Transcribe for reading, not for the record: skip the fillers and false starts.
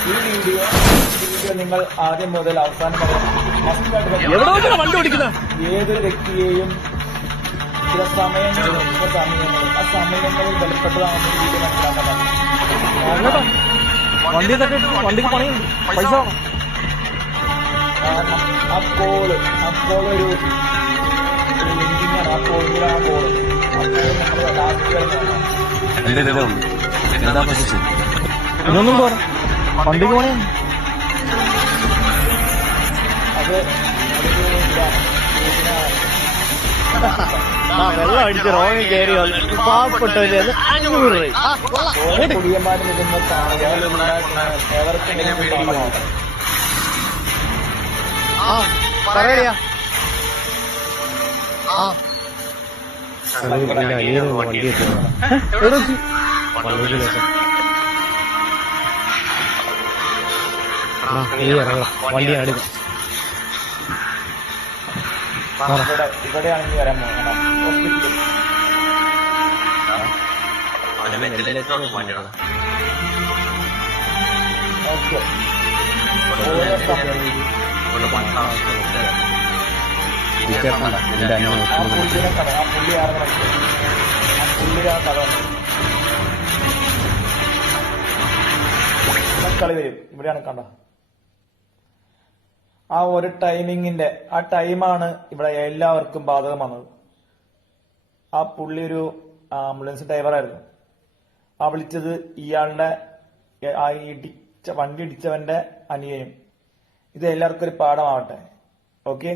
ഈ വീഡിയോ നിങ്ങൾ ആദ്യം മുതൽ അവസാനം വരെ വണ്ടി ഓടിക്കുന്ന ഏതൊരു വ്യക്തിയെയും ചില സമയങ്ങളിൽ ആ സമയങ്ങളിൽ ബലപ്പെട്ടതാണെന്ന് വീഡിയോ മനസ്സിലാക്കാൻ വണ്ടിക്ക് പണിയുണ്ട് പൈസ കാരണം ആ കോള് ഒരു എഞ്ചിനാണ്. ആ കോളിലാണ് ആ കോള് നമ്മൾ ലാസ്റ്റ് എന്താ പൊസിഷൻ ഇതൊന്നും പോരാ വണ്ടിക്ക് പണിയുണ്ട്. അത് വെള്ളം അടിച്ച് റോങ്ങിൽ കയറി പാവപ്പെട്ടവര് 500 രൂപ കുടിയന്മാരും ഇതൊന്നും ഏവർക്കും പറയടിയാ വണ്ടി വണ്ടി അടുക്കാം ഇവിടെയാണെങ്കിൽ വരാൻ പോകണം ഹോസ്പിറ്റലിൽ. ഓക്കെ ആ പുള്ളിനെ കഥ ആ പുള്ളി ആരുടെ ആ പുള്ളിയുടെ ആ കഥ കളി വരും. ഇവിടെയാണ് കണ്ട ആ ഒരു ടൈമിങ്ങിന്റെ ആ ടൈമാണ് ഇവിടെ എല്ലാവർക്കും ബാധകം വന്നത്. ആ പുള്ളി ഒരു ആംബുലൻസ് ഡ്രൈവറായിരുന്നു. ആ വിളിച്ചത് ഇയാളുടെ ആ വണ്ടി ഇടിച്ചവന്റെ അനിയനും. ഇത് എല്ലാവർക്കും ഒരു പാഠമാവട്ടെ. ഓക്കെ.